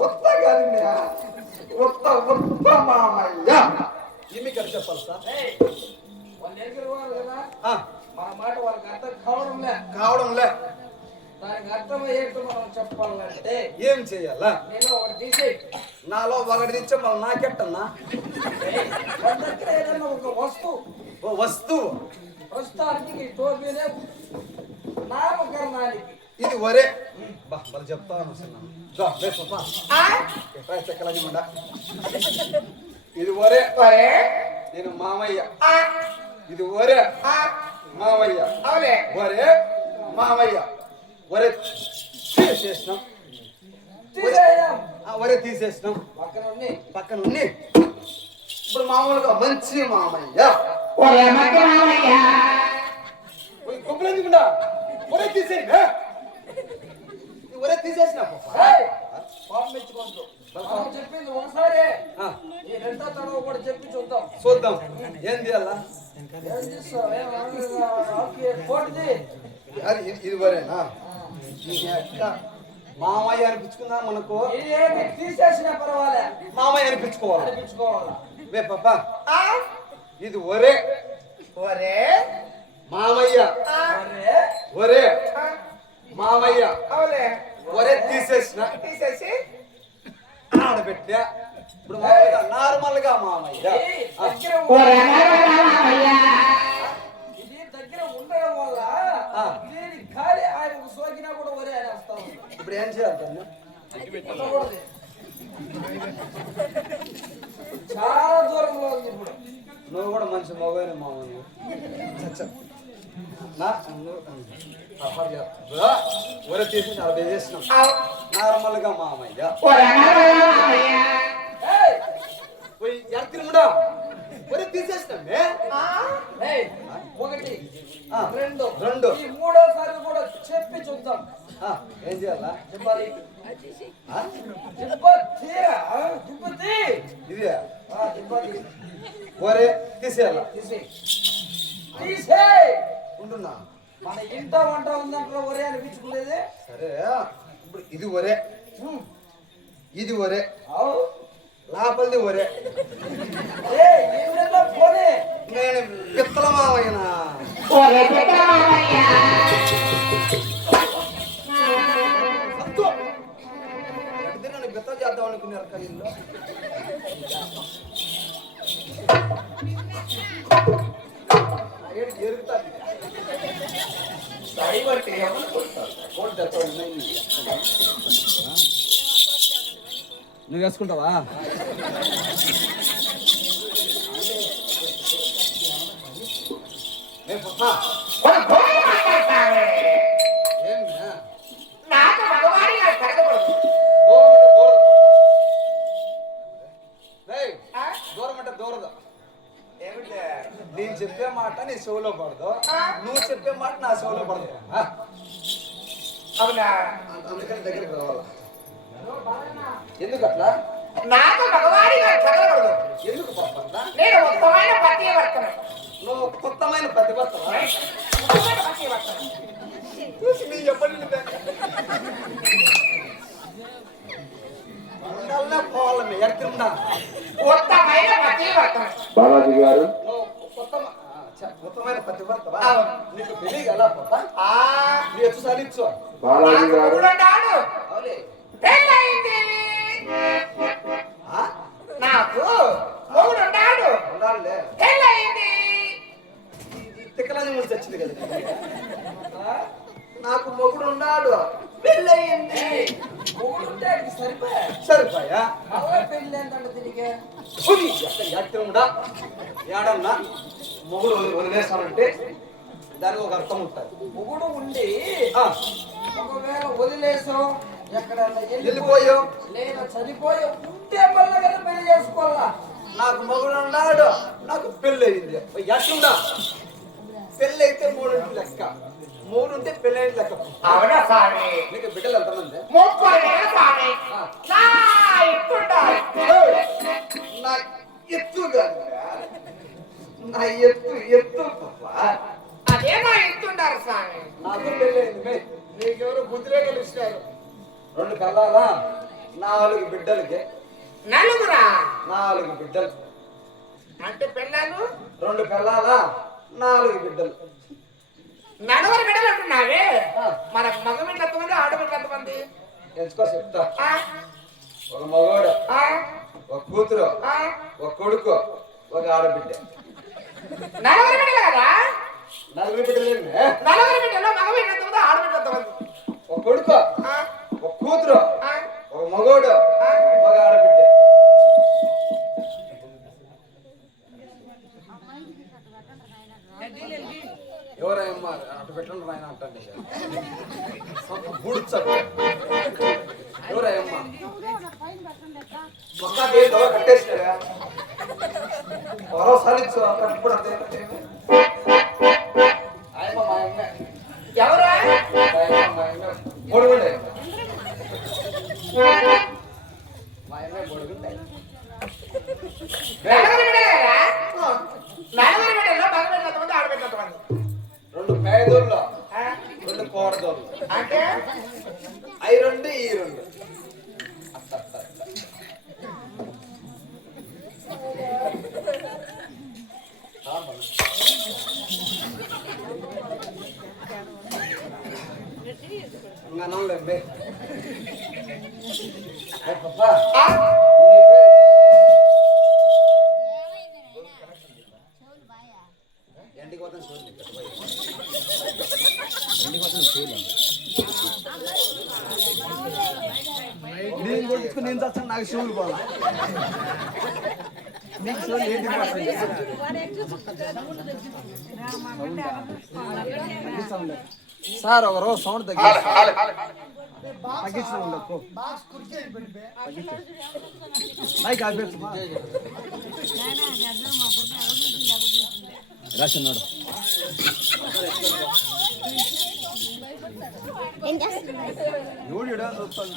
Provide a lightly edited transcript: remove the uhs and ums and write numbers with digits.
కొత్త గారిని కొత్త కొత్త మామయ్య ఏమి కరెక్ట్ చెప్పాలి సార్? వాళ్ళు ఎగిరివారు కదా, మన మాట వాళ్ళకి అర్థం కావడంలే దానికి అర్థమయ్యేట్టు మనం చెప్పాలంటే ఏం చెయ్యాలా? నేను ఒకటి తీసి నాలో ఒకటి తెచ్చే మళ్ళీ నాకెట్టన్నా వాళ్ళ దగ్గర ఏదన్నా ఒక వస్తువు ప్రస్తుతానికి టోపీనే నామకరణానికి ఇది ఒరే వాళ్ళు చెప్తాను ఇది ఒరే నేను మామయ్య ఇది ఒరే మామయ్య ఒరే మామయ్య ఒరే తీసేసినాం ఒరే తీసేసినాం పక్కన ఉన్ని ఇప్పుడు మామూలుగా మంచి మామయ్య కుప్పలేకుండా ఒరే తీసేయి ఒరే తీసేసిన పంపించుకుంటూ చెప్పింది ఒకసారి ఈ రెండో తడవ కూడా చెప్పి చూద్దాం ఏం చేయాలా ఇది వరేనా మామయ్య అనిపించుకుందా మనకు తీసేసినా పర్వాలే మామయ్య అనిపించుకోవాలా వే పాప ఇది ఒరే మామయ్య ఒరే మామయ్య ఒరే తీసేసి ఆడబెట్టా ఇప్పుడు నార్మల్ గా మామయ్య ఇది దగ్గర ఉండడం వల్ల దీని ఖాళీ ఆయన సోకినా కూడా ఒరే అని వస్తాం. ఇప్పుడు ఏం చేయాలి? చాలా దూరంలో ఉంది. ఇప్పుడు నువ్వు కూడా మంచి మగైన మామయ్య ఒరే తీసి అలా చేసినాం నార్మల్ గా మామయ్య ఎత్తిముడా ఒరే తీసేసినామే ఒకటి రెండు ఈ మూడోసారి కూడా చెప్పి చూద్దాం. ఏం చేయాలా? చెప్పాలి ఇది ఒరే తీసేయాలా? తీసే ఉంటున్నా మన ఇంట వంట ఉందంటే ఒరే అనిపించుకునేది. సరే ఇప్పుడు ఇది ఒరే ఇది ఒరే లోపలిది ఒరే పోనీ నేను పిత్తల మావయ్యనా నన్ను బిత్తలు చేద్దాం అనుకున్నారు కళ్ళల్లో ఎరుగుతారు నువ్వు వేసుకుంటావా? దూరం అంటే దూరదు. నేను చెప్పే మాట నీ చెవులో పడదు, నువ్వు చెప్పే మాట నా చెవులో పడదు. అవునా? అందుకని దగ్గరికి రావాలా? ఎందుకు అట్లా? నాకు మగవాడిగా తగలకూడదు. ఎందుకు పడతా? నేను ఉత్తమైన పతివర్తన. నువ్వు కొత్తమైన పతివర్తవా? చూసి నీ చెప్పండి పోవాలని ఎక్కడున్నా ఉత్తమైన పతివర్తన. బాలాజీ గారు ఉత్తమైన పతివర్తవా? నీకు పెళ్లి ఎలా పోతా? నీ ఎత్తు సాధించు. బాలాజీ గారు పెళ్ళయింది. నాకు మొగుడు ఉన్నాడు. పెళ్ళయింది. తిక్కలని ముందు వచ్చింది కదా. నాకు మొగుడు ఉన్నాడు, పెళ్ళయింది. సరిపోయా పెళ్ళి ఏంటంటే తిరిగి ఎక్కడ ఏడన్నా మొగుడు వదిలేస్తానంటే దానికి ఒక అర్థం ఉంటుంది. మొగుడు ఉండి ఒకవేళ వదిలేసాం ఎక్కడన్నా వెళ్ళిపోయో లేదా చనిపోయో ఉంటే మళ్ళీ కదా పెళ్లి చేసుకోవాలా. నాకు మొగుడు ఉన్నాడు, నాకు పెళ్ళి అయింది. ఎట్లుందా? పెళ్ళి అయితే 3 లెక్క, 3 ఉంటే పెళ్ళి అయింది లెక్క. అవునా స్వామి? నీకు బిడ్డలు ఎంతమంది? 30 స్వామి. నా ఎత్తు అదేమో ఇస్తుంటారు స్వామి. నాకు పెళ్ళి అయింది. నీకెవరు బుద్ధిలో కలిసినారు. 2 పిల్లలా 4 బిడ్డలకి నలుగురా 4 బిడ్డలు అంటే పిల్లలు 2 పిల్లలా 4 బిడ్డలు నలుగురు బిడ్డలు అంటున్నావే మన మగ బిడ్డలు ఎంతమంది ఆడబిడ్డలు ఎంతమంది ఎంచుకో చెప్తా ఆ? ఒక మగవాడు ఆ? ఒక కూతురు ఆ? ఒక కొడుకు ఒక ఆడబిడ్డ నలుగురు బిడ్డలు కదా 4 బిడ్డలేండి నలుగురు బిడ్డలు మగ బిడ్డలు ఎంతమంది ఆడబిడ్డలు ఎంతమంది ఒక కొడుకు ఆ? ఒక కూతురు ఆ? ఒక మగవాడు ఒక ఆడబిడ్డ ఎవరమ్మా అటు పెట్టండి ఆయన అంటే బుడుచాడు ఎవరమ్మా మొక్క దేదో కట్టేసాడా మరోసారి కట్టుబడి ఆయమ్మ మా అమ్మ ఎవరా మా అమ్మ బొడుగుండే మా అమ్మ బొడుగుండే నలుగురు బిడ్డలు కదా నలుగురు బిడ్డలు మగ బిడ్డలు ఎంతమంది ఆడబిడ్డలు ఎంతమంది 2 పేదోళ్ళు ఆ? 2 కోడదోళ్ళు అంటే అవి 2 ఈ 2 నన్నులేండి పప్పా ఆ? ఎండికి పోతాను చూడండి నేను కొట్టుకుని నేను చచ్చాను నాకు షూలు పోలా నీకు షూలు ఏంటి సార్ ఒక రోజు సౌండ్ తగ్గించిన రాసిన్నాడు ఎవడు చూస్తాను